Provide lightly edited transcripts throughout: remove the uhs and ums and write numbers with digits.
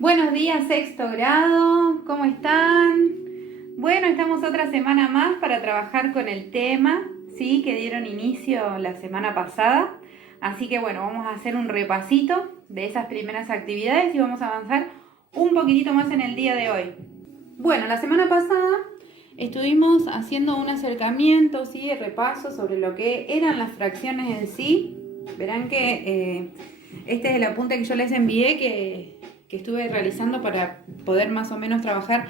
Buenos días, sexto grado, ¿cómo están? Bueno, estamos otra semana más para trabajar con el tema, ¿sí? Que dieron inicio la semana pasada. Así que bueno, vamos a hacer un repasito de esas primeras actividades y vamos a avanzar un poquitito más en el día de hoy. Bueno, la semana pasada estuvimos haciendo un acercamiento, ¿sí? Repaso sobre lo que eran las fracciones en sí. Verán que este es el apunte que yo les envié que estuve realizando para poder más o menos trabajar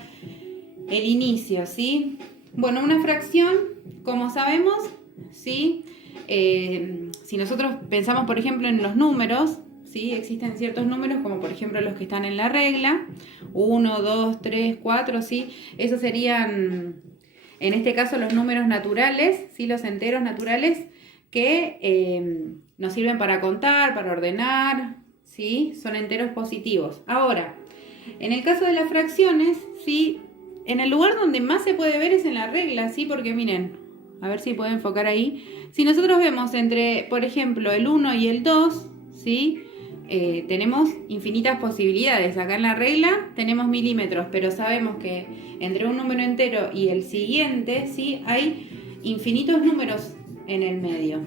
el inicio, ¿sí? Bueno, una fracción, como sabemos, ¿sí? Si nosotros pensamos, por ejemplo, en los números, ¿sí? Existen ciertos números, como por ejemplo los que están en la regla, 1, 2, 3, 4, ¿sí? Esos serían, en este caso, los números naturales, ¿sí? Los enteros naturales que nos sirven para contar, para ordenar, ¿sí? Son enteros positivos. Ahora, en el caso de las fracciones, ¿sí? En el lugar donde más se puede ver es en la regla, ¿sí? Porque miren, a ver si puedo enfocar ahí. Si nosotros vemos entre, por ejemplo, el 1 y el 2, ¿sí? Tenemos infinitas posibilidades. Acá en la regla tenemos milímetros, pero sabemos que entre un número entero y el siguiente, ¿sí? Hay infinitos números en el medio.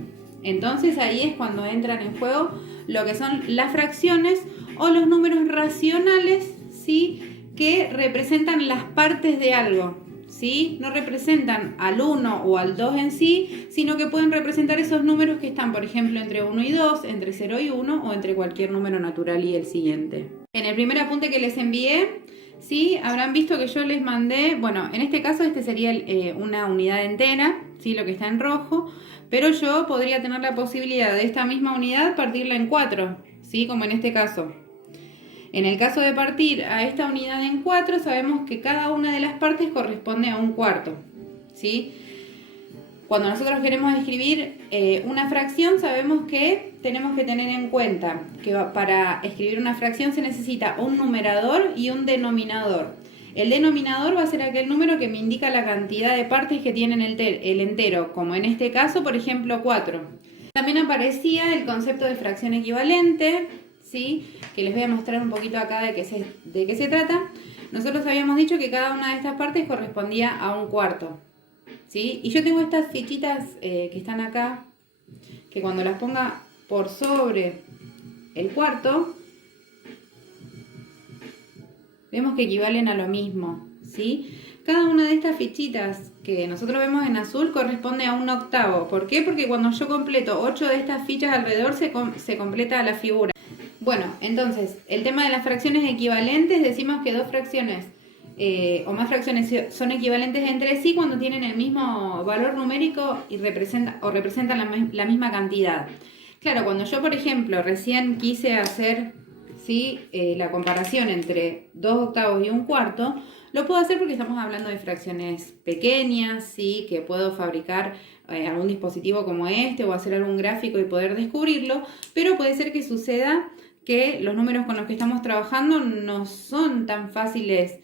Entonces ahí es cuando entran en juego lo que son las fracciones o los números racionales, ¿sí? Que representan las partes de algo, ¿sí? No representan al 1 o al 2 en sí, sino que pueden representar esos números que están, por ejemplo, entre 1 y 2, entre 0 y 1 o entre cualquier número natural y el siguiente. En el primer apunte que les envié, ¿sí? Habrán visto que yo les mandé, bueno, en este caso este sería una unidad entera, ¿sí? Lo que está en rojo, pero yo podría tener la posibilidad de esta misma unidad partirla en 4, ¿sí? Como en este caso. En el caso de partir a esta unidad en 4, sabemos que cada una de las partes corresponde a un cuarto, ¿sí? Cuando nosotros queremos escribir una fracción, sabemos que tenemos que tener en cuenta que para escribir una fracción se necesita un numerador y un denominador. El denominador va a ser aquel número que me indica la cantidad de partes que tiene el entero, como en este caso, por ejemplo, 4. También aparecía el concepto de fracción equivalente, ¿sí? Que les voy a mostrar un poquito acá de qué se trata. Nosotros habíamos dicho que cada una de estas partes correspondía a un cuarto, ¿sí? Y yo tengo estas fichitas que están acá, que cuando las ponga por sobre el cuarto, vemos que equivalen a lo mismo, ¿sí? Cada una de estas fichitas que nosotros vemos en azul corresponde a un octavo. ¿Por qué? Porque cuando yo completo 8 de estas fichas alrededor se completa la figura. Bueno, entonces, el tema de las fracciones equivalentes, decimos que dos fracciones o más fracciones son equivalentes entre sí cuando tienen el mismo valor numérico y representan la misma cantidad. Claro, cuando yo, por ejemplo, recién quise hacer, ¿sí? La comparación entre 2 octavos y un cuarto, lo puedo hacer porque estamos hablando de fracciones pequeñas, ¿sí? Que puedo fabricar algún dispositivo como este o hacer algún gráfico y poder descubrirlo, pero puede ser que suceda que los números con los que estamos trabajando no son tan fáciles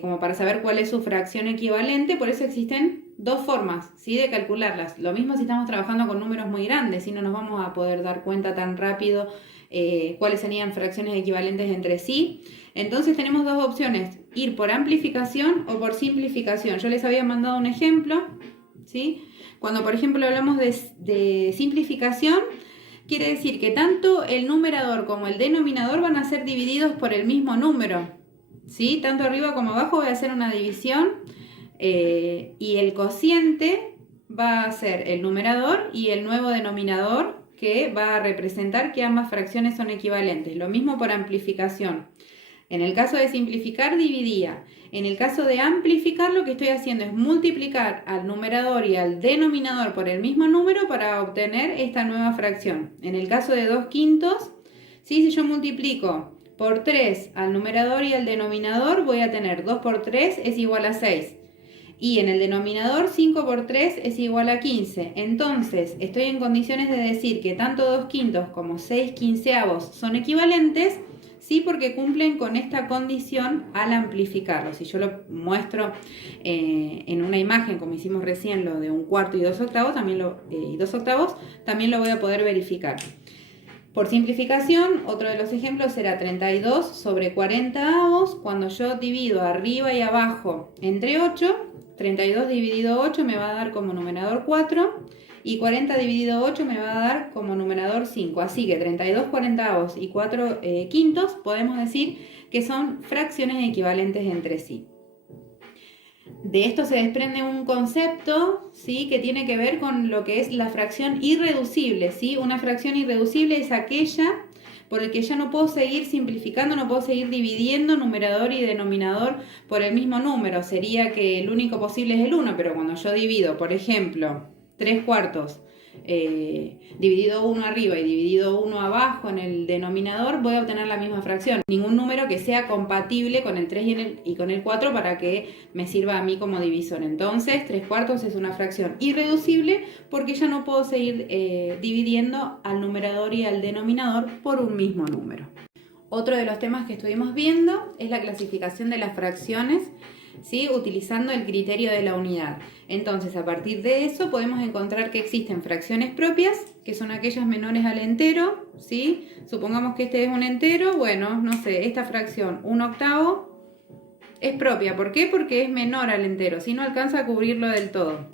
como para saber cuál es su fracción equivalente. Por eso existen dos formas, ¿sí? De calcularlas. Lo mismo si estamos trabajando con números muy grandes, si no nos vamos a poder dar cuenta tan rápido cuáles serían fracciones equivalentes entre sí. Entonces tenemos dos opciones, ir por amplificación o por simplificación. Yo les había mandado un ejemplo, ¿sí? Cuando por ejemplo hablamos de simplificación, quiere decir que tanto el numerador como el denominador van a ser divididos por el mismo número, ¿sí? Tanto arriba como abajo voy a hacer una división y el cociente va a ser el numerador y el nuevo denominador que va a representar que ambas fracciones son equivalentes. Lo mismo por amplificación. En el caso de simplificar, dividía. En el caso de amplificar, lo que estoy haciendo es multiplicar al numerador y al denominador por el mismo número para obtener esta nueva fracción. En el caso de 2/5, ¿sí? Si yo multiplico por 3 al numerador y al denominador, voy a tener 2 por 3 es igual a 6. Y en el denominador 5 por 3 es igual a 15. Entonces estoy en condiciones de decir que tanto 2/5 como 6/15 son equivalentes, sí, porque cumplen con esta condición al amplificarlo. Si yo lo muestro en una imagen, como hicimos recién, lo de un cuarto y 2 octavos, también lo voy a poder verificar. Por simplificación, otro de los ejemplos será 32 sobre 40avos. Cuando yo divido arriba y abajo entre 8, 32 dividido 8 me va a dar como numerador 4 y 40 dividido 8 me va a dar como numerador 5. Así que 32 40avos y 4 quintos podemos decir que son fracciones equivalentes entre sí. De esto se desprende un concepto, ¿sí?, que tiene que ver con lo que es la fracción irreducible, ¿sí? Una fracción irreducible es aquella por el que ya no puedo seguir simplificando, no puedo seguir dividiendo numerador y denominador por el mismo número. Sería que el único posible es el 1, pero cuando yo divido, por ejemplo, 3 cuartos dividido 1 arriba y dividido 1 abajo en el denominador, voy a obtener la misma fracción. Ningún número que sea compatible con el 3 y con el 4 para que me sirva a mí como divisor. Entonces, 3 cuartos es una fracción irreducible porque ya no puedo seguir dividiendo al numerador y al denominador por un mismo número. Otro de los temas que estuvimos viendo es la clasificación de las fracciones, ¿sí?, utilizando el criterio de la unidad. Entonces, a partir de eso podemos encontrar que existen fracciones propias, que son aquellas menores al entero, ¿sí? Supongamos que este es un entero, bueno, no sé, esta fracción, 1/8, es propia. ¿Por qué? Porque es menor al entero, si no alcanza a cubrirlo del todo.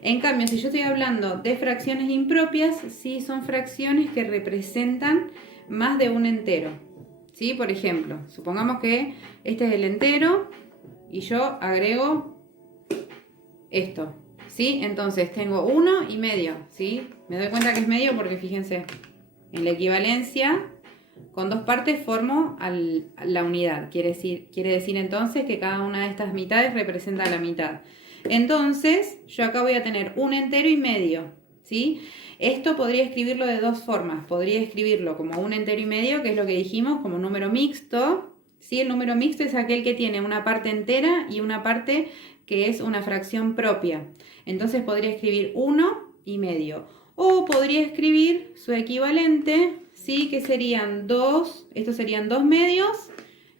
En cambio, si yo estoy hablando de fracciones impropias, sí son fracciones que representan más de un entero, ¿sí? Por ejemplo, supongamos que este es el entero y yo agrego esto, ¿sí? Entonces tengo 1 y medio, ¿sí? Me doy cuenta que es medio porque fíjense, en la equivalencia con dos partes formo la unidad. Quiere decir entonces que cada una de estas mitades representa la mitad. Entonces yo acá voy a tener un entero y medio, ¿sí? Esto podría escribirlo de dos formas. Podría escribirlo como un entero y medio, que es lo que dijimos, como número mixto, ¿sí? El número mixto es aquel que tiene una parte entera y una parte que es una fracción propia. Entonces podría escribir 1 y medio. O podría escribir su equivalente, ¿sí?, que serían 2, estos serían 2 medios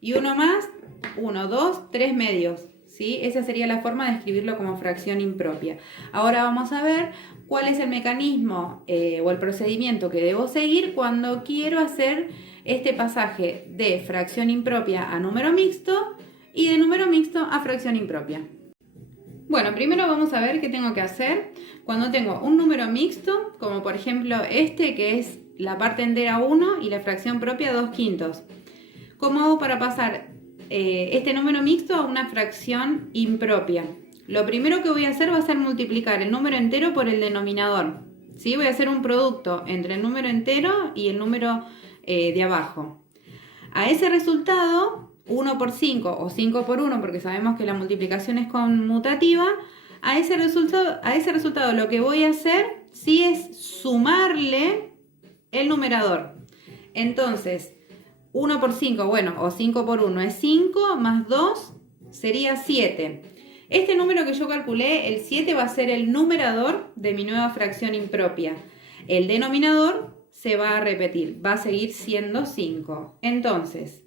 y uno más, 1, 2, 3 medios, ¿sí? Esa sería la forma de escribirlo como fracción impropia. Ahora vamos a ver cuál es el mecanismo o el procedimiento que debo seguir cuando quiero hacer este pasaje de fracción impropia a número mixto y de número mixto a fracción impropia. Bueno, primero vamos a ver qué tengo que hacer cuando tengo un número mixto, como por ejemplo este, que es la parte entera 1 y la fracción propia 2 quintos. ¿Cómo hago para pasar este número mixto a una fracción impropia? Lo primero que voy a hacer va a ser multiplicar el número entero por el denominador, ¿sí? Voy a hacer un producto entre el número entero y el número de abajo. A ese resultado, 1 por 5 o 5 por 1, porque sabemos que la multiplicación es conmutativa, a ese resultado lo que voy a hacer sí es sumarle el numerador. Entonces, 1 por 5, bueno, o 5 por 1 es 5, más 2 sería 7. Este número que yo calculé, el 7, va a ser el numerador de mi nueva fracción impropia. El denominador se va a repetir, va a seguir siendo 5. Entonces,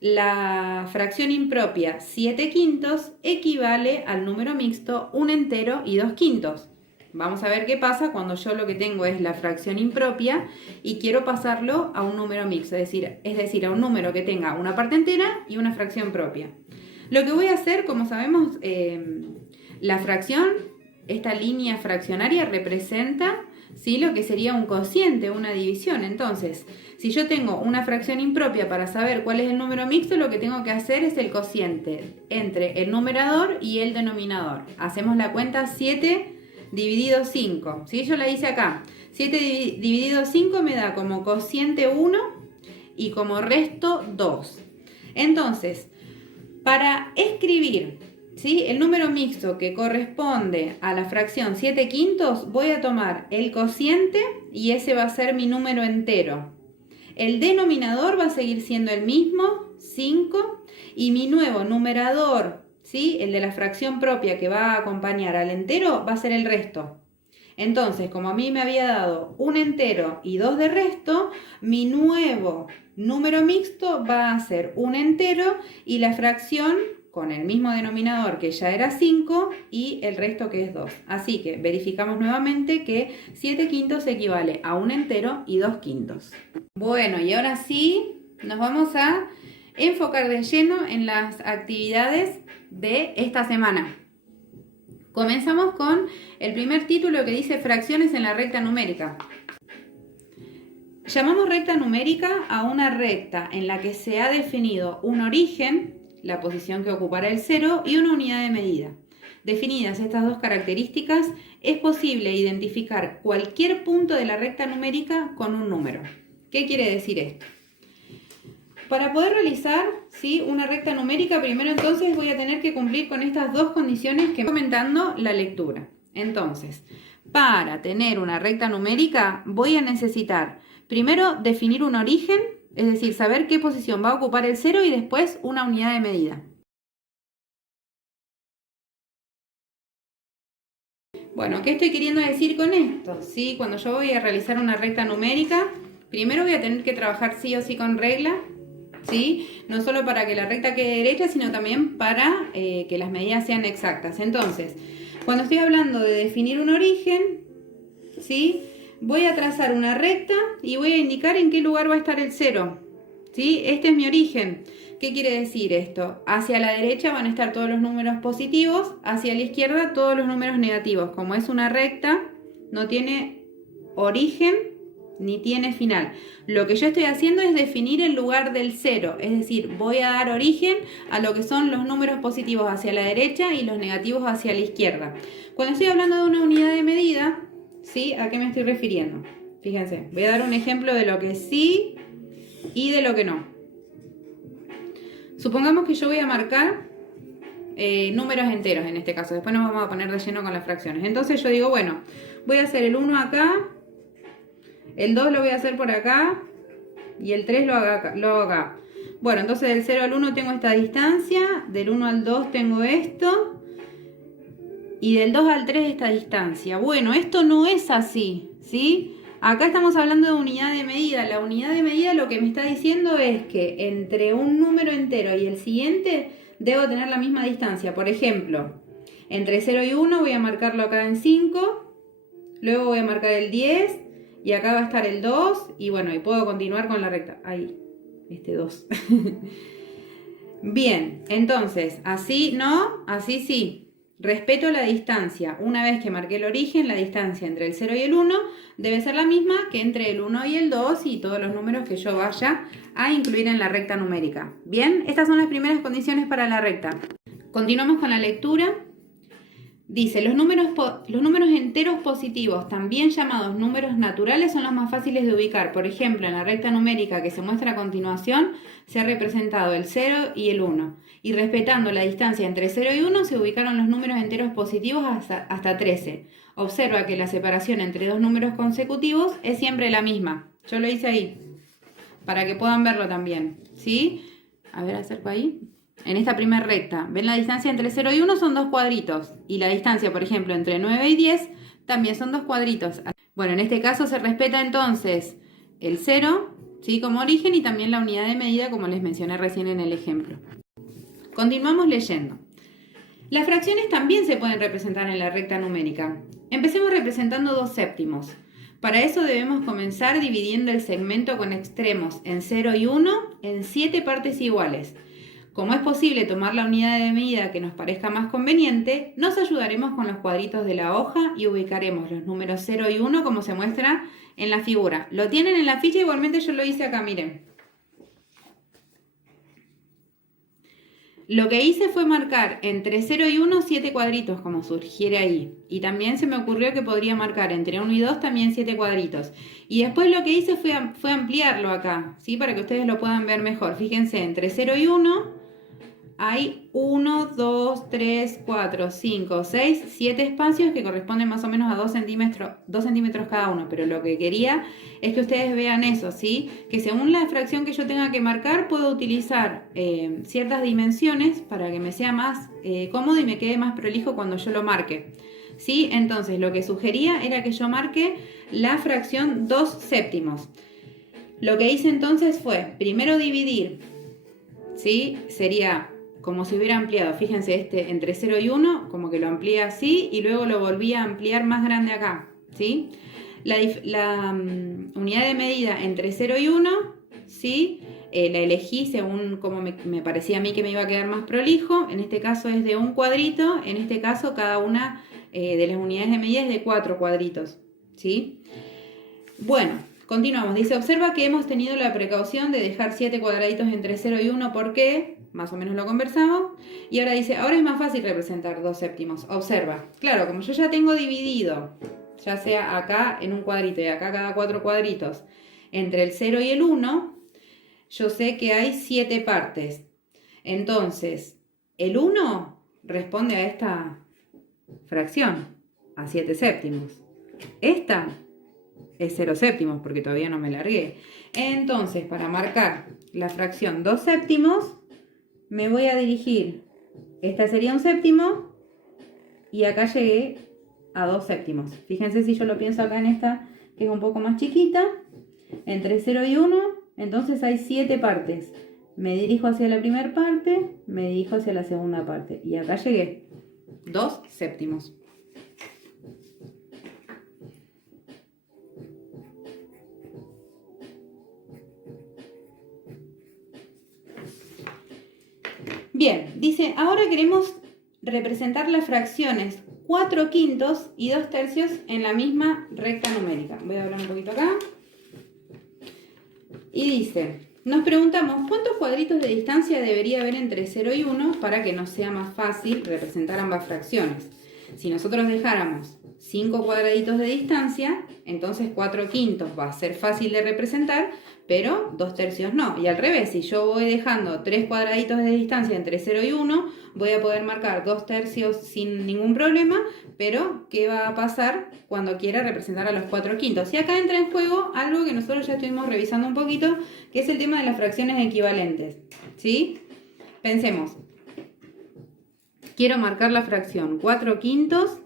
la fracción impropia 7 quintos equivale al número mixto 1 entero y 2 quintos. Vamos a ver qué pasa cuando yo lo que tengo es la fracción impropia y quiero pasarlo a un número mixto, es decir, a un número que tenga una parte entera y una fracción propia. Lo que voy a hacer, como sabemos, la fracción, esta línea fraccionaria representa, ¿sí?, lo que sería un cociente, una división. Entonces, si yo tengo una fracción impropia, para saber cuál es el número mixto, lo que tengo que hacer es el cociente entre el numerador y el denominador. Hacemos la cuenta 7 dividido 5, ¿sí? Yo la hice acá. 7 dividido 5 me da como cociente 1 y como resto 2. Entonces, para escribir, ¿sí?, el número mixto que corresponde a la fracción 7 quintos, voy a tomar el cociente y ese va a ser mi número entero. El denominador va a seguir siendo el mismo, 5, y mi nuevo numerador, ¿sí?, el de la fracción propia que va a acompañar al entero, va a ser el resto. Entonces, como a mí me había dado un entero y 2 de resto, mi nuevo número mixto va a ser un entero y la fracción con el mismo denominador que ya era 5 y el resto que es 2. Así que verificamos nuevamente que 7 quintos equivale a un entero y 2 quintos. Bueno, y ahora sí nos vamos a enfocar de lleno en las actividades de esta semana. Comenzamos con el primer título que dice fracciones en la recta numérica. Llamamos recta numérica a una recta en la que se ha definido un origen, la posición que ocupará el 0, y una unidad de medida. Definidas estas dos características, es posible identificar cualquier punto de la recta numérica con un número. ¿Qué quiere decir esto? Para poder realizar una recta numérica, primero entonces voy a tener que cumplir con estas dos condiciones que estoy comentando la lectura. Entonces, para tener una recta numérica voy a necesitar primero definir un origen, es decir, saber qué posición va a ocupar el 0 y después una unidad de medida. Bueno, ¿qué estoy queriendo decir con esto? Cuando yo voy a realizar una recta numérica, primero voy a tener que trabajar sí o sí con regla. No solo para que la recta quede derecha, sino también para que las medidas sean exactas. Entonces, cuando estoy hablando de definir un origen, voy a trazar una recta y voy a indicar en qué lugar va a estar el 0. Este es mi origen. ¿Qué quiere decir esto? Hacia la derecha van a estar todos los números positivos, hacia la izquierda todos los números negativos. Como es una recta, no tiene origen ni tiene final. Lo que yo estoy haciendo es definir el lugar del 0, es decir, voy a dar origen a lo que son los números positivos hacia la derecha y los negativos hacia la izquierda. Cuando estoy hablando de una unidad de medida, ¿a qué me estoy refiriendo? Fíjense, voy a dar un ejemplo de lo que sí y de lo que no. Supongamos que yo voy a marcar números enteros en este caso, después nos vamos a poner de lleno con las fracciones. Entonces yo digo, bueno, voy a hacer el 1 acá, el 2 lo voy a hacer por acá y el 3 lo hago acá. Bueno, entonces del 0 al 1 tengo esta distancia, del 1 al 2 tengo esto y del 2 al 3 esta distancia. Bueno, esto no es así, Acá estamos hablando de unidad de medida. La unidad de medida lo que me está diciendo es que entre un número entero y el siguiente debo tener la misma distancia. Por ejemplo, entre 0 y 1 voy a marcarlo acá en 5, luego voy a marcar el 10 y acá va a estar el 2 y bueno, y puedo continuar con la recta. Ahí, este 2. Bien, entonces, así no, así sí. Respeto la distancia. Una vez que marqué el origen, la distancia entre el 0 y el 1 debe ser la misma que entre el 1 y el 2 y todos los números que yo vaya a incluir en la recta numérica. Bien, estas son las primeras condiciones para la recta. Continuamos con la lectura. Dice, los números enteros positivos, también llamados números naturales, son los más fáciles de ubicar. Por ejemplo, en la recta numérica que se muestra a continuación, se ha representado el 0 y el 1. Y respetando la distancia entre 0 y 1, se ubicaron los números enteros positivos hasta 13. Observa que la separación entre dos números consecutivos es siempre la misma. Yo lo hice ahí, para que puedan verlo también. A ver, acerco ahí. En esta primera recta, ¿ven la distancia entre 0 y 1? Son dos cuadritos. Y la distancia, por ejemplo, entre 9 y 10 también son dos cuadritos. Bueno, en este caso se respeta entonces el 0, como origen y también la unidad de medida, como les mencioné recién en el ejemplo. Continuamos leyendo. Las fracciones también se pueden representar en la recta numérica. Empecemos representando 2 séptimos. Para eso debemos comenzar dividiendo el segmento con extremos en 0 y 1 en 7 partes iguales. Como es posible tomar la unidad de medida que nos parezca más conveniente, nos ayudaremos con los cuadritos de la hoja y ubicaremos los números 0 y 1 como se muestra en la figura. Lo tienen en la ficha, igualmente yo lo hice acá, miren. Lo que hice fue marcar entre 0 y 1 7 cuadritos, como sugiere ahí. Y también se me ocurrió que podría marcar entre 1 y 2 también 7 cuadritos. Y después lo que hice fue ampliarlo acá, para que ustedes lo puedan ver mejor. Fíjense, entre 0 y 1 hay 1, 2, 3, 4, 5, 6, 7 espacios que corresponden más o menos a 2 centímetros cada uno. Pero lo que quería es que ustedes vean eso, que según la fracción que yo tenga que marcar, puedo utilizar ciertas dimensiones para que me sea más cómodo y me quede más prolijo cuando yo lo marque. Entonces lo que sugería era que yo marque la fracción 2 séptimos. Lo que hice entonces fue primero dividir, sería como si hubiera ampliado. Fíjense, este entre 0 y 1, como que lo amplié así y luego lo volví a ampliar más grande acá, ¿sí? La unidad de medida entre 0 y 1, ¿sí? La elegí según como me parecía a mí que me iba a quedar más prolijo. En este caso es de un cuadrito, en este caso cada una de las unidades de medida es de 4 cuadritos, ¿sí? Bueno, continuamos. Dice, observa que hemos tenido la precaución de dejar 7 cuadraditos entre 0 y 1, ¿por qué? Más o menos lo conversamos. Y ahora dice, ahora es más fácil representar 2 séptimos. Observa, claro, como yo ya tengo dividido, ya sea acá en un cuadrito y acá cada 4 cuadritos, entre el 0 y el 1, yo sé que hay 7 partes. Entonces, el 1 responde a esta fracción, a 7 séptimos. Esta es 0 séptimos porque todavía no me largué. Entonces, para marcar la fracción 2 séptimos, me voy a dirigir. Esta sería un séptimo y acá llegué a 2 séptimos. Fíjense si yo lo pienso acá en esta, que es un poco más chiquita, entre 0 y 1, entonces hay 7 partes. Me dirijo hacia la primera parte, me dirijo hacia la segunda parte y acá llegué. 2 séptimos. Bien, dice, ahora queremos representar las fracciones 4 quintos y 2 tercios en la misma recta numérica. Voy a hablar un poquito acá. Y dice, nos preguntamos cuántos cuadritos de distancia debería haber entre 0 y 1 para que nos sea más fácil representar ambas fracciones. Si nosotros dejáramos 5 cuadraditos de distancia, entonces 4 quintos va a ser fácil de representar, pero 2 tercios no. Y al revés, si yo voy dejando 3 cuadraditos de distancia entre 0 y 1, voy a poder marcar 2 tercios sin ningún problema, pero ¿qué va a pasar cuando quiera representar a los 4 quintos? Y acá entra en juego algo que nosotros ya estuvimos revisando un poquito, que es el tema de las fracciones equivalentes, ¿sí? Pensemos. Quiero marcar la fracción 4 quintos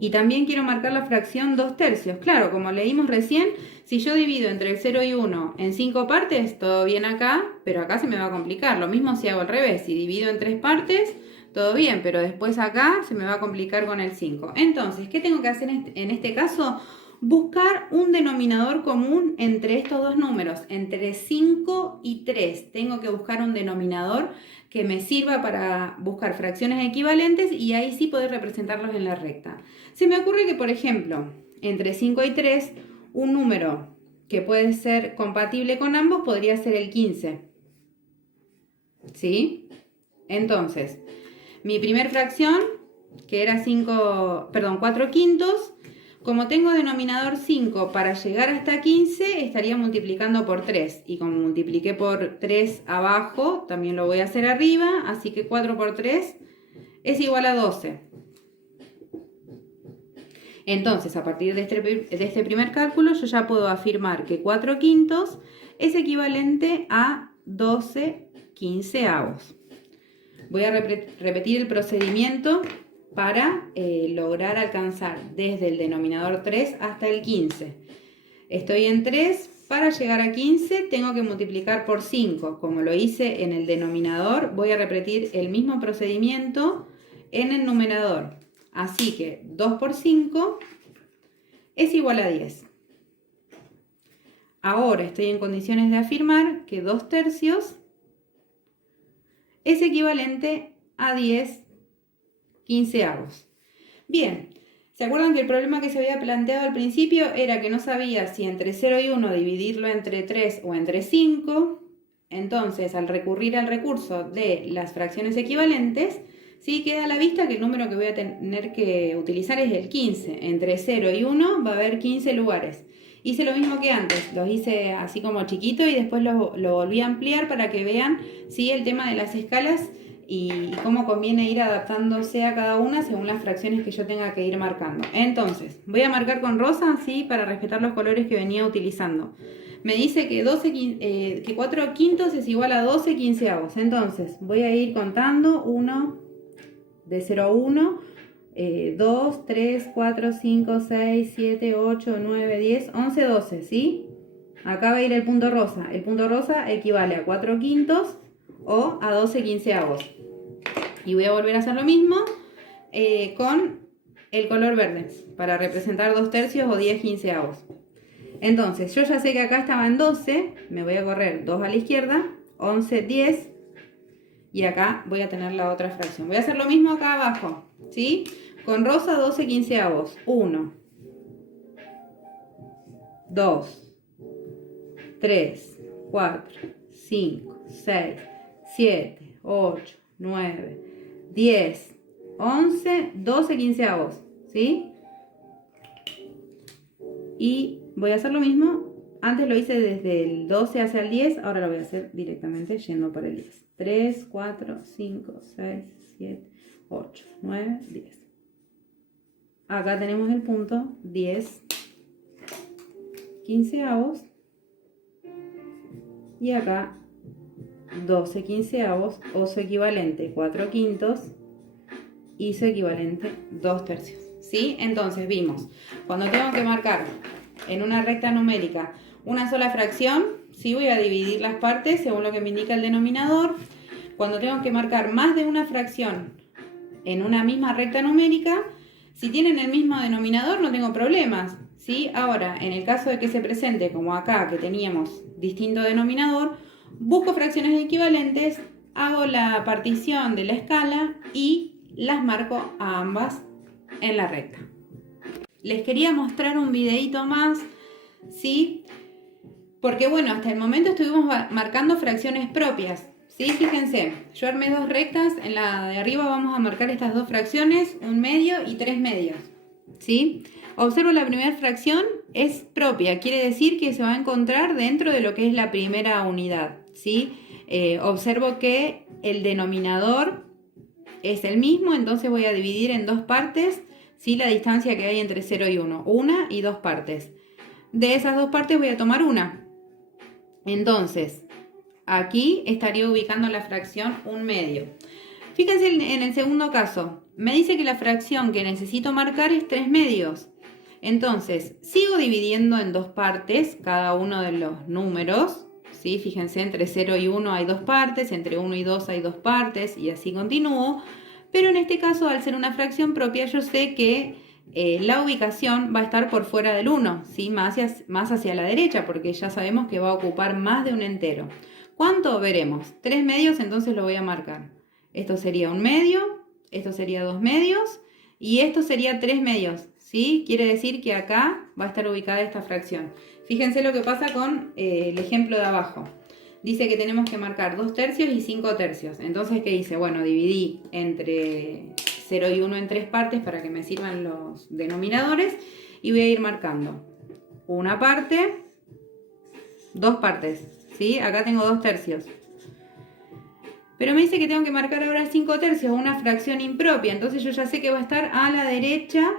y también quiero marcar la fracción 2 tercios. Claro, como leímos recién, si yo divido entre el 0 y 1 en 5 partes, todo bien acá, pero acá se me va a complicar. Lo mismo si hago al revés, si divido en 3 partes, todo bien, pero después acá se me va a complicar con el 5. Entonces, ¿qué tengo que hacer en este caso? Buscar un denominador común entre estos dos números, entre 5 y 3. Tengo que buscar un denominador que me sirva para buscar fracciones equivalentes y ahí sí poder representarlos en la recta. Se me ocurre que, por ejemplo, entre 5 y 3, un número que puede ser compatible con ambos podría ser el 15. ¿Sí? Entonces, mi primer fracción, que era 4 quintos, como tengo denominador 5, para llegar hasta 15 estaría multiplicando por 3. Y como multipliqué por 3 abajo, también lo voy a hacer arriba. Así que 4 por 3 es igual a 12. Entonces, a partir de este primer cálculo, yo ya puedo afirmar que 4 quintos es equivalente a 12 quinceavos. Voy a repetir el procedimiento para lograr alcanzar desde el denominador 3 hasta el 15. Estoy en 3, para llegar a 15 tengo que multiplicar por 5. Como lo hice en el denominador, voy a repetir el mismo procedimiento en el numerador. Así que 2 por 5 es igual a 10. Ahora estoy en condiciones de afirmar que 2 tercios es equivalente a 10 quinceavos. Bien, ¿se acuerdan que el problema que se había planteado al principio era que no sabía si entre 0 y 1 dividirlo entre 3 o entre 5? Entonces, al recurrir al recurso de las fracciones equivalentes, sí queda a la vista que el número que voy a tener que utilizar es el 15. Entre 0 y 1 va a haber 15 lugares. Hice lo mismo que antes, los hice así como chiquito y después lo volví a ampliar para que vean ¿sí? El tema de las escalas y cómo conviene ir adaptándose a cada una según las fracciones que yo tenga que ir marcando. Entonces, voy a marcar con rosa, ¿sí? Para respetar los colores que venía utilizando. Me dice que 4 quintos es igual a 12 quinceavos. Entonces, voy a ir contando 1, de 0 a 1, 2, 3, 4, 5, 6, 7, 8, 9, 10, 11, 12, ¿sí? Acá va a ir el punto rosa. El punto rosa equivale a 4 quintos o a 12 quinceavos. Y voy a volver a hacer lo mismo con el color verde para representar 2/3 o 10 quinceavos. Entonces yo ya sé que acá estaba en 12, me voy a correr 2 a la izquierda, 11, 10 y acá voy a tener la otra fracción. Voy a hacer lo mismo acá abajo, ¿sí? Con rosa 12 quinceavos, 1, 2, 3, 4, 5, 6, 7, 8, 9, 10, 11, 12 quinceavos, ¿sí? Y voy a hacer lo mismo. Antes lo hice desde el 12 hacia el 10, ahora lo voy a hacer directamente yendo por el 10. 3, 4, 5, 6, 7, 8, 9, 10. Acá tenemos el punto 10 quinceavos. Y acá 12 quinceavos o su equivalente 4 quintos y su equivalente 2/3. ¿Sí? Entonces vimos, cuando tengo que marcar en una recta numérica una sola fracción, ¿sí? Voy a dividir las partes según lo que me indica el denominador. Cuando tengo que marcar más de una fracción en una misma recta numérica, si tienen el mismo denominador no tengo problemas, ¿sí? Ahora, en el caso de que se presente como acá, que teníamos distinto denominador, busco fracciones equivalentes, hago la partición de la escala y las marco a ambas en la recta. Les quería mostrar un videito más, ¿sí? Porque bueno, hasta el momento estuvimos marcando fracciones propias, ¿sí? Fíjense, yo armé dos rectas, en la de arriba vamos a marcar estas dos fracciones, 1 medio y 3 medios, ¿sí? Observo la primera fracción, es propia, quiere decir que se va a encontrar dentro de lo que es la primera unidad, ¿sí? Observo que el denominador es el mismo, entonces voy a dividir en dos partes, ¿sí? La distancia que hay entre 0 y 1, una y dos partes. De esas dos partes voy a tomar una. Entonces, aquí estaría ubicando la fracción 1 medio. Fíjense en el segundo caso, me dice que la fracción que necesito marcar es 3 medios. Entonces, sigo dividiendo en dos partes cada uno de los números, ¿sí? Fíjense, entre 0 y 1 hay dos partes, entre 1 y 2 hay dos partes y así continúo. Pero en este caso, al ser una fracción propia, yo sé que la ubicación va a estar por fuera del 1, ¿sí? Más hacia la derecha, porque ya sabemos que va a ocupar más de un entero. ¿Cuánto? Veremos. 3 medios, entonces lo voy a marcar. Esto sería 1 medio, esto sería 2 medios y esto sería 3 medios, ¿sí? Quiere decir que acá va a estar ubicada esta fracción. Fíjense lo que pasa con el ejemplo de abajo. Dice que tenemos que marcar 2/3 y 5/3. Entonces, ¿qué hice? Bueno, dividí entre 0 y 1 en tres partes para que me sirvan los denominadores y voy a ir marcando una parte, dos partes, ¿sí? Acá tengo 2/3. Pero me dice que tengo que marcar ahora 5/3, una fracción impropia. Entonces yo ya sé que va a estar a la derecha,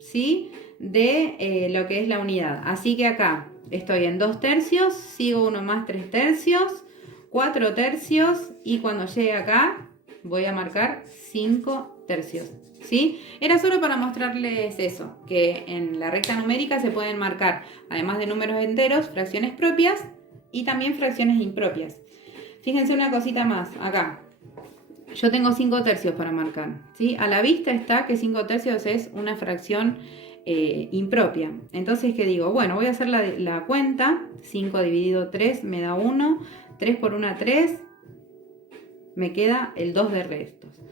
¿sí? De lo que es la unidad. Así que acá estoy en 2/3, sigo 1 más 3/3, 4/3 y cuando llegue acá voy a marcar 5/3, ¿sí? Era solo para mostrarles eso, que en la recta numérica se pueden marcar, además de números enteros, fracciones propias y también fracciones impropias. Fíjense una cosita más, acá. Yo tengo 5/3 para marcar, ¿sí? A la vista está que 5/3 es una fracción impropia. Entonces, ¿qué digo? Bueno, voy a hacer la cuenta. 5 dividido 3 me da 1. 3 por 1, 3. Me queda el 2 de restos.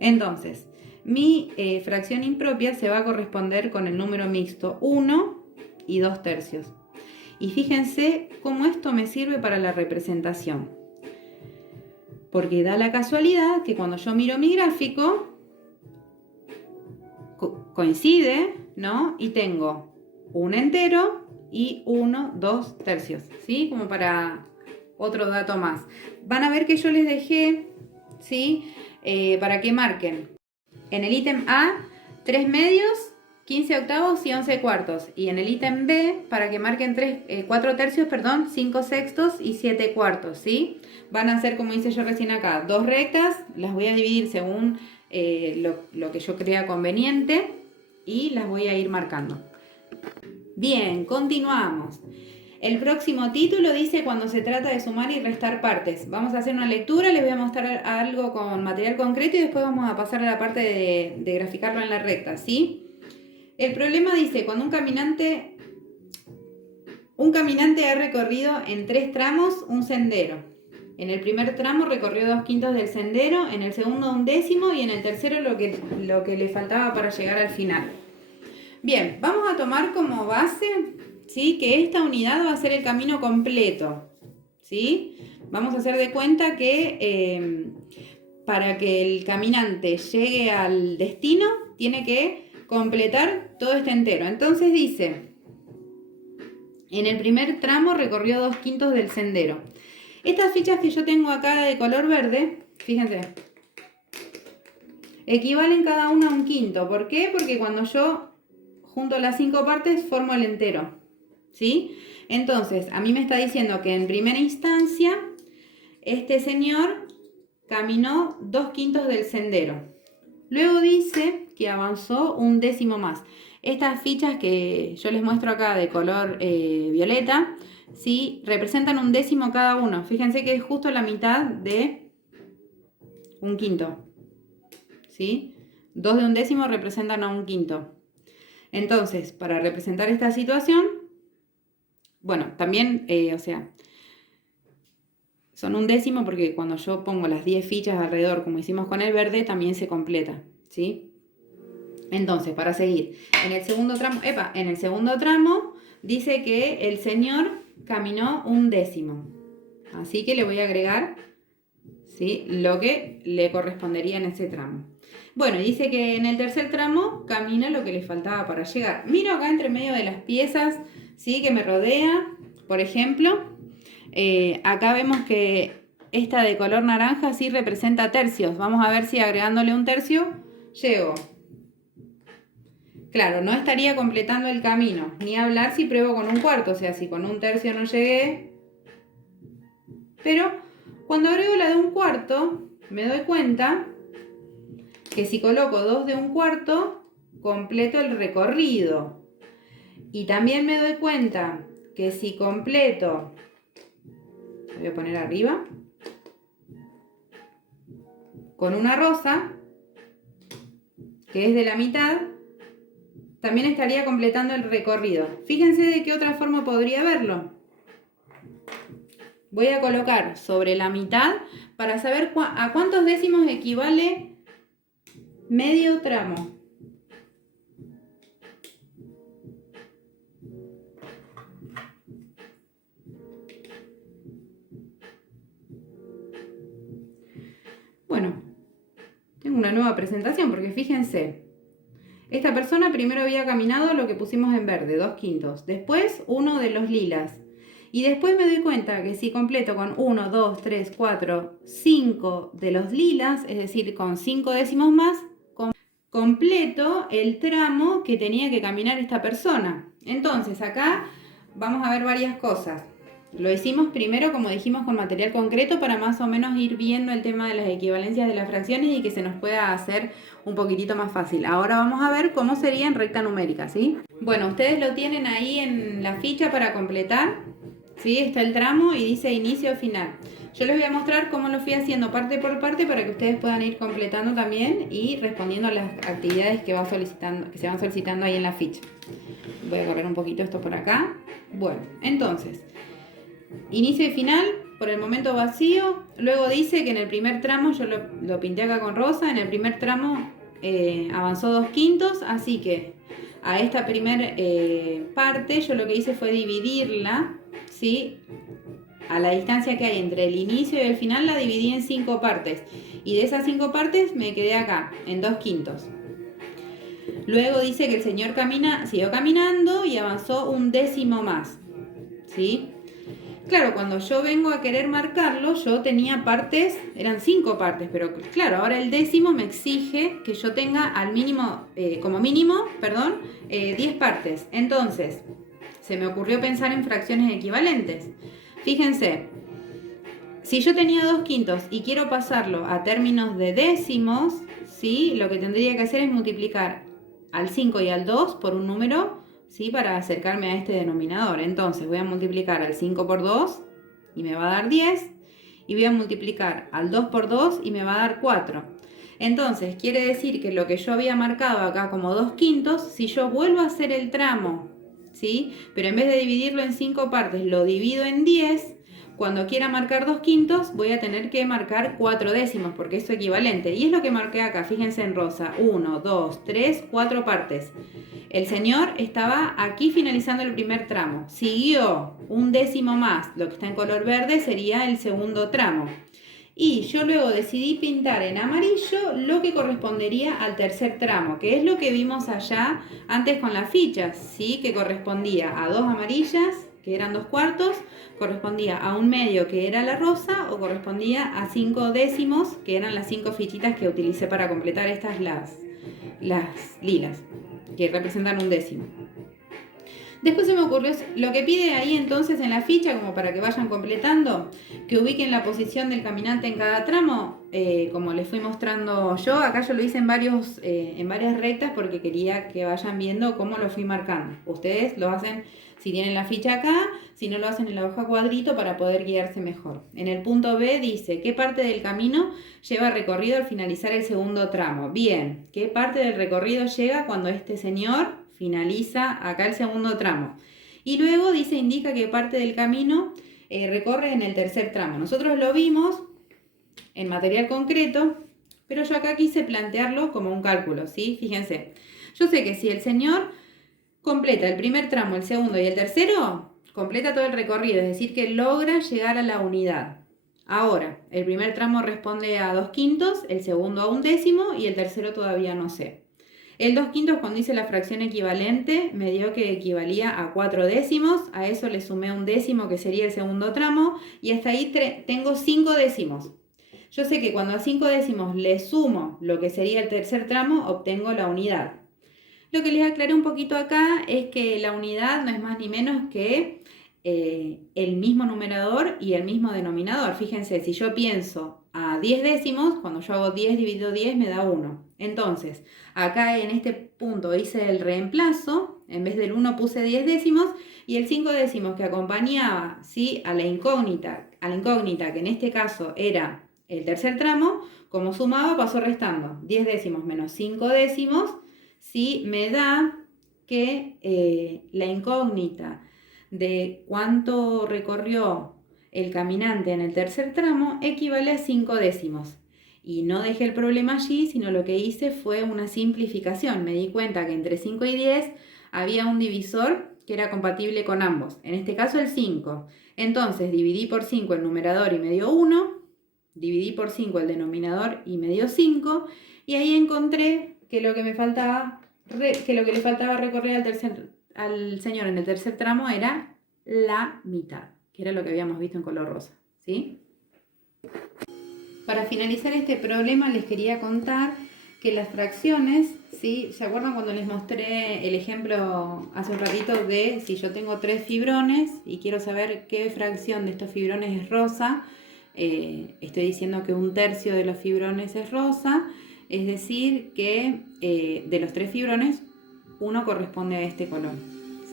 Entonces, mi fracción impropia se va a corresponder con el número mixto 1 y 2/3. Y fíjense cómo esto me sirve para la representación. Porque da la casualidad que cuando yo miro mi gráfico, coincide, ¿no? Y tengo un entero y 1, 2/3, ¿sí? Como para otro dato más. Van a ver que yo les dejé, ¿sí? Para que marquen. En el ítem A, 3 medios, 15 octavos y 11 cuartos. Y en el ítem B, para que marquen 4/3, 5 sextos y 7 cuartos, ¿sí? Van a hacer, como hice yo recién acá, dos rectas. Las voy a dividir según lo que yo crea conveniente y las voy a ir marcando. Bien, continuamos. El próximo título dice cuando se trata de sumar y restar partes. Vamos a hacer una lectura, les voy a mostrar algo con material concreto y después vamos a pasar a la parte de graficarlo en la recta, ¿sí? El problema dice cuando un caminante ha recorrido en 3 tramos un sendero. En el primer tramo recorrió 2/5 del sendero, en el segundo 1/10 y en el tercero lo que le faltaba para llegar al final. Bien, vamos a tomar como base, ¿sí?, que esta unidad va a ser el camino completo, ¿sí? Vamos a hacer de cuenta que para que el caminante llegue al destino tiene que completar todo este entero. Entonces dice, en el primer tramo recorrió 2/5 del sendero. Estas fichas que yo tengo acá de color verde, fíjense, equivalen cada una a 1/5. ¿Por qué? Porque cuando yo junto las 5 partes formo el entero, ¿sí? Entonces, a mí me está diciendo que en primera instancia este señor caminó 2/5 del sendero. Luego dice que avanzó 1/10 más. Estas fichas que yo les muestro acá de color violeta, ¿sí?, representan 1/10 cada uno. Fíjense que es justo la mitad de 1/5, ¿sí? 2 de 1/10 representan a 1/5. Entonces, para representar esta situación, bueno, también, o sea, son 1/10 porque cuando yo pongo las 10 fichas alrededor, como hicimos con el verde, también se completa, ¿sí? Entonces, para seguir, en el segundo tramo dice que el señor caminó 1/10. Así que le voy a agregar, ¿sí?, lo que le correspondería en ese tramo. Bueno, dice que en el tercer tramo camina lo que le faltaba para llegar. Miro acá entre medio de las piezas, ¿sí?, que me rodea. Por ejemplo, acá vemos que esta de color naranja sí representa tercios. Vamos a ver si agregándole 1/3 llego. Claro, no estaría completando el camino, ni hablar si pruebo con 1/4, o sea, si con 1/3 no llegué. Pero cuando agrego la de 1/4, me doy cuenta que si coloco 2 de 1/4, completo el recorrido. Y también me doy cuenta que si completo, lo voy a poner arriba, con una rosa, que es de la mitad, también estaría completando el recorrido. Fíjense de qué otra forma podría verlo. Voy a colocar sobre la mitad para saber a cuántos décimos equivale medio tramo. Bueno, tengo una nueva presentación porque fíjense. Esta persona primero había caminado lo que pusimos en verde, 2/5. Después uno de los lilas. Y después me doy cuenta que si completo con 1, 2, 3, 4, 5 de los lilas, es decir, con 5 décimos más, completo el tramo que tenía que caminar esta persona. Entonces acá vamos a ver varias cosas. Lo hicimos primero, como dijimos, con material concreto para más o menos ir viendo el tema de las equivalencias de las fracciones y que se nos pueda hacer un poquitito más fácil. Ahora vamos a ver cómo sería en recta numérica, ¿sí? Bueno, ustedes lo tienen ahí en la ficha para completar, ¿sí? Está el tramo y dice inicio final. Yo les voy a mostrar cómo lo fui haciendo parte por parte para que ustedes puedan ir completando también y respondiendo a las actividades que se van solicitando ahí en la ficha. Voy a correr un poquito esto por acá. Bueno, entonces, inicio y final, por el momento vacío. Luego dice que en el primer tramo, yo lo pinté acá con rosa, en el primer tramo avanzó 2/5, así que a esta primera parte yo lo que hice fue dividirla, ¿sí? A la distancia que hay entre el inicio y el final la dividí en 5 partes. Y de esas 5 partes me quedé acá, en 2/5. Luego dice que el señor siguió caminando y avanzó 1/10 más, ¿sí? Claro, cuando yo vengo a querer marcarlo, yo tenía partes, eran 5 partes, pero claro, ahora el décimo me exige que yo tenga al mínimo, como mínimo, 10 partes. Entonces, se me ocurrió pensar en fracciones equivalentes. Fíjense, si yo tenía 2/5 y quiero pasarlo a términos de décimos, ¿sí?, lo que tendría que hacer es multiplicar al 5 y al 2 por un número ¿sí? Para acercarme a este denominador. Entonces voy a multiplicar al 5 por 2 y me va a dar 10. Y voy a multiplicar al 2 por 2 y me va a dar 4. Entonces quiere decir que lo que yo había marcado acá como 2/5, si yo vuelvo a hacer el tramo, ¿sí? Pero en vez de dividirlo en 5 partes, lo divido en 10. Cuando quiera marcar 2/5, voy a tener que marcar 4 décimos, porque es su equivalente. Y es lo que marqué acá, fíjense en rosa. 1, 2, 3, 4 partes. El señor estaba aquí finalizando el primer tramo. Siguió un décimo más. Lo que está en color verde sería el segundo tramo. Y yo luego decidí pintar en amarillo lo que correspondería al tercer tramo, que es lo que vimos allá antes con las fichas, ¿sí? Que correspondía a 2 amarillas, que eran 2/4, correspondía a un medio, que era la rosa, o correspondía a 5 décimos, que eran las 5 fichitas que utilicé para completar estas, las lilas, que representan un décimo. Después se me ocurrió lo que pide ahí entonces en la ficha, como para que vayan completando, que ubiquen la posición del caminante en cada tramo, como les fui mostrando yo. Acá yo lo hice en varias rectas porque quería que vayan viendo cómo lo fui marcando. Ustedes lo hacen si tienen la ficha acá, si no lo hacen en la hoja cuadrito para poder guiarse mejor. En el punto B dice, ¿qué parte del camino lleva recorrido al finalizar el segundo tramo? Bien, ¿qué parte del recorrido llega cuando este señor finaliza acá el segundo tramo? Y luego dice, indica qué parte del camino recorre en el tercer tramo. Nosotros lo vimos en material concreto, pero yo acá quise plantearlo como un cálculo, ¿sí? Fíjense, yo sé que si el señor completa el primer tramo, el segundo y el tercero, completa todo el recorrido, es decir, que logra llegar a la unidad. Ahora, el primer tramo responde a 2/5, el segundo a 1/10 y el tercero todavía no sé. El 2/5, cuando hice la fracción equivalente, me dio que equivalía a 4 décimos, a eso le sumé 1/10 que sería el segundo tramo, y hasta ahí tengo 5 décimos. Yo sé que cuando a 5 décimos le sumo lo que sería el tercer tramo, obtengo la unidad. Lo que les aclaré un poquito acá es que la unidad no es más ni menos que el mismo numerador y el mismo denominador. Fíjense, si yo pienso a 10 décimos, cuando yo hago 10 dividido 10 me da 1. Entonces, acá en este punto hice el reemplazo, en vez del 1 puse 10 décimos, y el 5 décimos que acompañaba, ¿sí?, a la incógnita, que en este caso era el tercer tramo, como sumaba pasó restando. 10 décimos menos 5 décimos, ¿sí?, me da que la incógnita de cuánto recorrió el caminante en el tercer tramo equivale a 5 décimos. Y no dejé el problema allí, sino lo que hice fue una simplificación. Me di cuenta que entre 5 y 10 había un divisor que era compatible con ambos. En este caso el 5. Entonces dividí por 5 el numerador y me dio 1. Dividí por 5 el denominador y me dio 5. Y ahí encontré que lo que le faltaba recorrer al señor en el tercer tramo era la mitad, que era lo que habíamos visto en color rosa, ¿sí? Para finalizar este problema les quería contar que las fracciones, ¿sí? ¿Se acuerdan cuando les mostré el ejemplo hace un ratito de si yo tengo 3 fibrones y quiero saber qué fracción de estos fibrones es rosa? Estoy diciendo que 1/3 de los fibrones es rosa, es decir que de los 3 fibrones, uno corresponde a este color,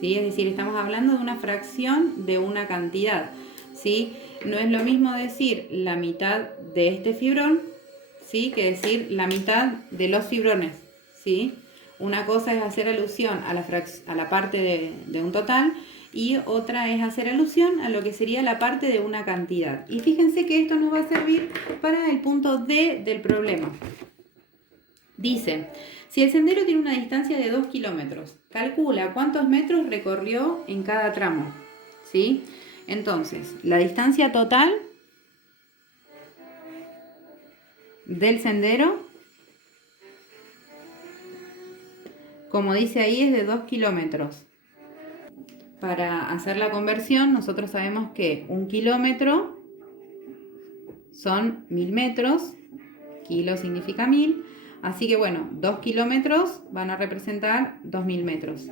¿sí? Es decir, estamos hablando de una fracción de una cantidad, ¿sí? No es lo mismo decir la mitad de este fibrón, ¿sí?, que decir la mitad de los fibrones, ¿sí? Una cosa es hacer alusión a la parte de un total, y otra es hacer alusión a lo que sería la parte de una cantidad. Y fíjense que esto nos va a servir para el punto D del problema. Dice, si el sendero tiene una distancia de 2 kilómetros, calcula cuántos metros recorrió en cada tramo, ¿sí? Entonces, la distancia total del sendero, como dice ahí, es de 2 kilómetros. Para hacer la conversión, nosotros sabemos que 1 kilómetro son 1000 metros, kilo significa 1000, así que bueno, 2 kilómetros van a representar 2000 metros.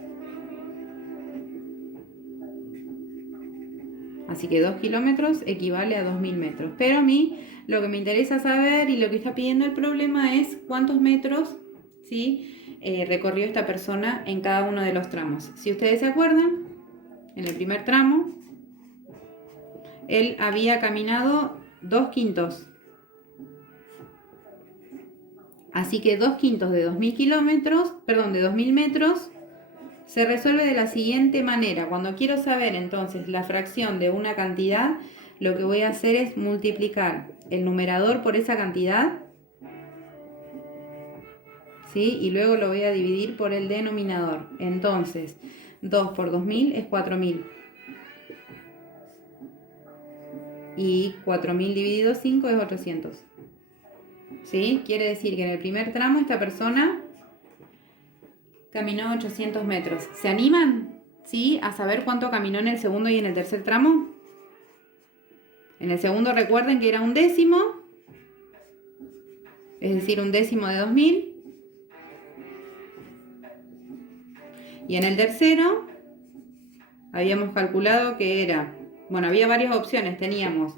Así que 2 kilómetros equivale a 2000 metros. Pero a mí lo que me interesa saber y lo que está pidiendo el problema es cuántos metros, ¿sí?, recorrió esta persona en cada uno de los tramos. Si ustedes se acuerdan, en el primer tramo, él había caminado 2/5. Así que 2/5 de 2000 kilómetros, perdón, de 2000 metros, se resuelve de la siguiente manera. Cuando quiero saber entonces la fracción de una cantidad, lo que voy a hacer es multiplicar el numerador por esa cantidad, ¿sí? Y luego lo voy a dividir por el denominador. Entonces, 2 por 2000 es 4000. Y 4000 dividido 5 es 800. ¿Sí? Quiere decir que en el primer tramo esta persona caminó 800 metros. ¿Se animan? ¿Sí? A saber cuánto caminó en el segundo y en el tercer tramo. En el segundo recuerden que era un décimo, es decir, un décimo de 2000. Y en el tercero habíamos calculado que era, bueno, había varias opciones. Teníamos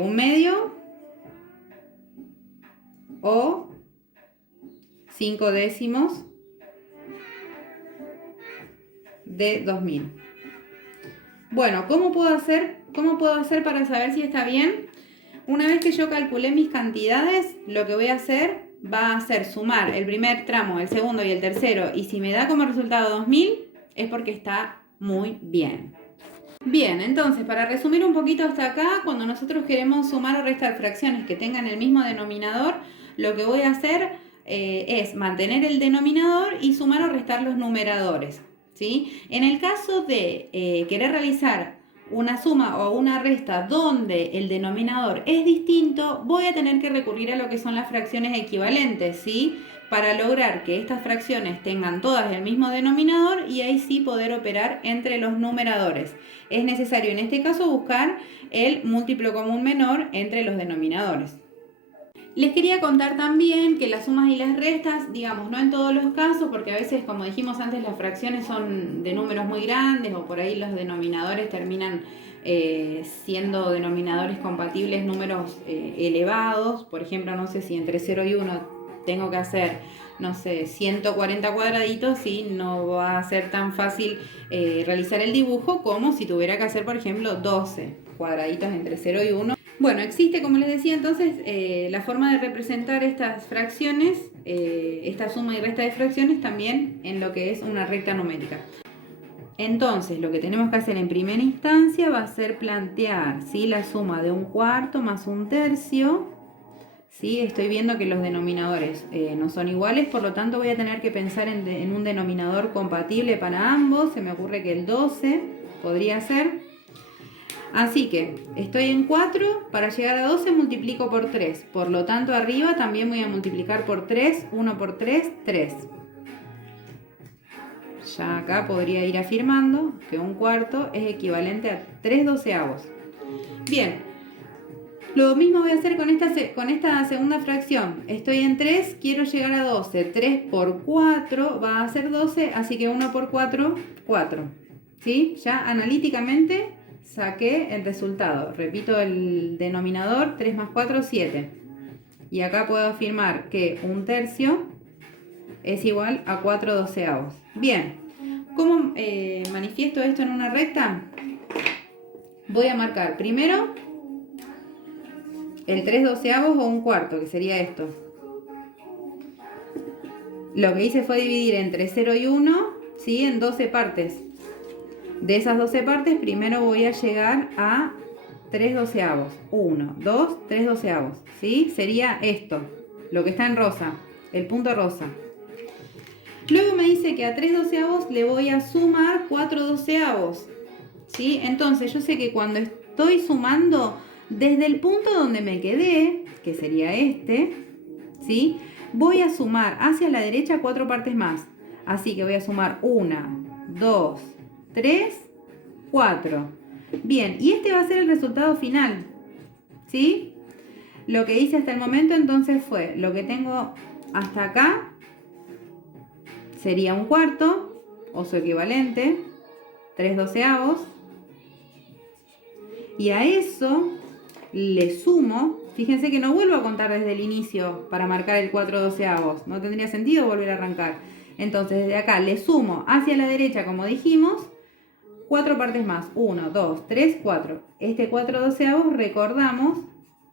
un medio o 5 décimos de 2000. Bueno, ¿cómo puedo hacer para saber si está bien? Una vez que yo calculé mis cantidades, lo que voy a hacer va a ser sumar el primer tramo, el segundo y el tercero, y si me da como resultado 2000, es porque está muy bien. Bien, entonces, para resumir un poquito hasta acá, cuando nosotros queremos sumar o restar fracciones que tengan el mismo denominador, lo que voy a hacer es mantener el denominador y sumar o restar los numeradores, ¿sí? En el caso de querer realizar una suma o una resta donde el denominador es distinto, voy a tener que recurrir a lo que son las fracciones equivalentes, ¿sí? Para lograr que estas fracciones tengan todas el mismo denominador y ahí sí poder operar entre los numeradores. Es necesario en este caso buscar el múltiplo común menor entre los denominadores. Les quería contar también que las sumas y las restas, digamos, no en todos los casos, porque a veces, como dijimos antes, las fracciones son de números muy grandes o por ahí los denominadores terminan siendo denominadores compatibles, números elevados. Por ejemplo, no sé si entre 0 y 1 tengo que hacer, no sé, 140 cuadraditos y no va a ser tan fácil realizar el dibujo como si tuviera que hacer, por ejemplo, 12 cuadraditos entre 0 y 1. Bueno, existe, como les decía entonces, la forma de representar estas fracciones, esta suma y resta de fracciones también en lo que es una recta numérica. Entonces, lo que tenemos que hacer en primera instancia va a ser plantear, ¿sí?, la suma de un cuarto más un tercio. ¿Sí? Estoy viendo que los denominadores no son iguales, por lo tanto voy a tener que pensar en un denominador compatible para ambos. Se me ocurre que el 12 podría ser. Así que estoy en 4, para llegar a 12 multiplico por 3, por lo tanto arriba también voy a multiplicar por 3, 1 por 3, 3. Ya acá podría ir afirmando que un cuarto es equivalente a 3 doceavos. Bien, lo mismo voy a hacer con esta segunda fracción. Estoy en 3, quiero llegar a 12, 3 por 4 va a ser 12, así que 1 por 4, 4. ¿Sí? Ya analíticamente saqué el resultado. Repito el denominador, 3 más 4, 7. Y acá puedo afirmar que un tercio es igual a 4 doceavos. Bien, ¿cómo manifiesto esto en una recta? Voy a marcar primero el 3 doceavos o un cuarto, que sería esto. Lo que hice fue dividir entre 0 y 1, ¿sí?, en 12 partes. De esas 12 partes, primero voy a llegar a 3 doceavos. 1, 2, 3 doceavos. ¿Sí? Sería esto, lo que está en rosa, el punto rosa. Luego me dice que a 3 doceavos le voy a sumar 4 doceavos. ¿Sí? Entonces yo sé que cuando estoy sumando, desde el punto donde me quedé, que sería este, ¿sí?, voy a sumar hacia la derecha 4 partes más. Así que voy a sumar 1, 2, 3, 4. Bien, y este va a ser el resultado final, ¿sí? Lo que hice hasta el momento entonces fue, lo que tengo hasta acá sería un cuarto, o su equivalente, 3 doceavos. Y a eso le sumo, fíjense que no vuelvo a contar desde el inicio para marcar el 4 doceavos, no tendría sentido volver a arrancar. Entonces desde acá le sumo hacia la derecha, como dijimos, 4 partes más. 1, 2, 3, 4. Este 4/12 recordamos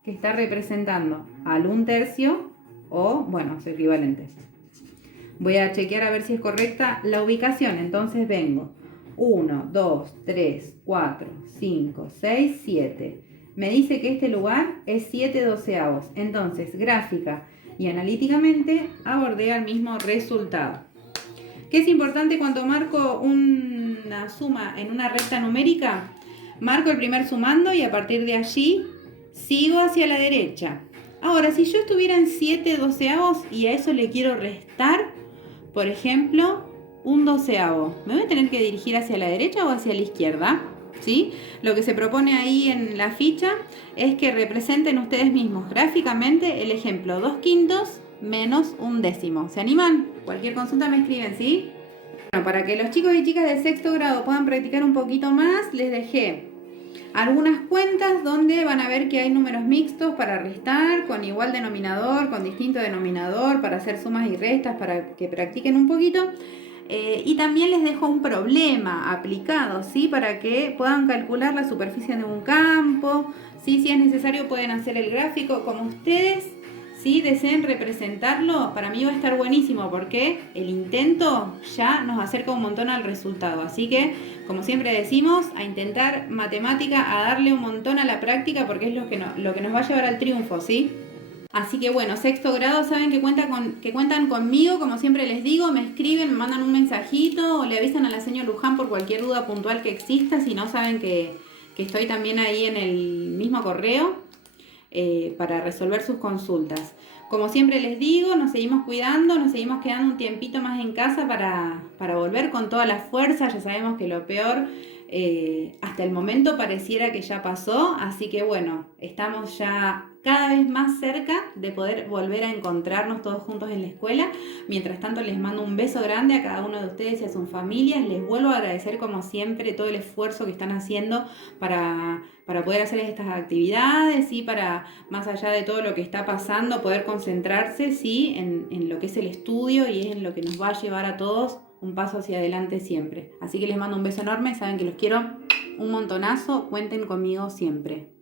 que está representando al 1/3 o, bueno, su equivalente. Voy a chequear a ver si es correcta la ubicación. Entonces vengo 1, 2, 3, 4, 5, 6, 7. Me dice que este lugar es 7/12. Entonces, gráfica y analíticamente abordé al mismo resultado. ¿Qué es importante cuando marco una suma en una recta numérica? Marco el primer sumando y a partir de allí sigo hacia la derecha. Ahora, si yo estuviera en 7/12 y a eso le quiero restar, por ejemplo, 1/12, ¿me voy a tener que dirigir hacia la derecha o hacia la izquierda? ¿Sí? Lo que se propone ahí en la ficha es que representen ustedes mismos gráficamente el ejemplo 2/5 menos 1/10. ¿Se animan? Cualquier consulta me escriben, ¿sí? Bueno, para que los chicos y chicas de sexto grado puedan practicar un poquito más, les dejé algunas cuentas donde van a ver que hay números mixtos para restar con igual denominador, con distinto denominador, para hacer sumas y restas, para que practiquen un poquito. Y también les dejo un problema aplicado, ¿sí? Para que puedan calcular la superficie de un campo, ¿sí? Si es necesario pueden hacer el gráfico como ustedes, ¿sí? Deseen representarlo. Para mí va a estar buenísimo porque el intento ya nos acerca un montón al resultado. Así que, como siempre decimos, a intentar matemática, a darle un montón a la práctica porque es lo que nos va a llevar al triunfo, ¿sí? Así que bueno, sexto grado saben que cuentan conmigo, como siempre les digo, me escriben, me mandan un mensajito o le avisan a la señora Luján por cualquier duda puntual que exista, si no saben que estoy también ahí en el mismo correo para resolver sus consultas. Como siempre les digo, nos seguimos cuidando, nos seguimos quedando un tiempito más en casa para volver con toda la fuerza. Ya sabemos que lo peor hasta el momento pareciera que ya pasó, así que bueno, estamos ya cada vez más cerca de poder volver a encontrarnos todos juntos en la escuela. Mientras tanto les mando un beso grande a cada uno de ustedes y a sus familias. Les vuelvo a agradecer como siempre todo el esfuerzo que están haciendo para poder hacer estas actividades y para, más allá de todo lo que está pasando, poder concentrarse ¿sí? en lo que es el estudio y es en lo que nos va a llevar a todos un paso hacia adelante siempre. Así que les mando un beso enorme, saben que los quiero un montonazo, cuenten conmigo siempre.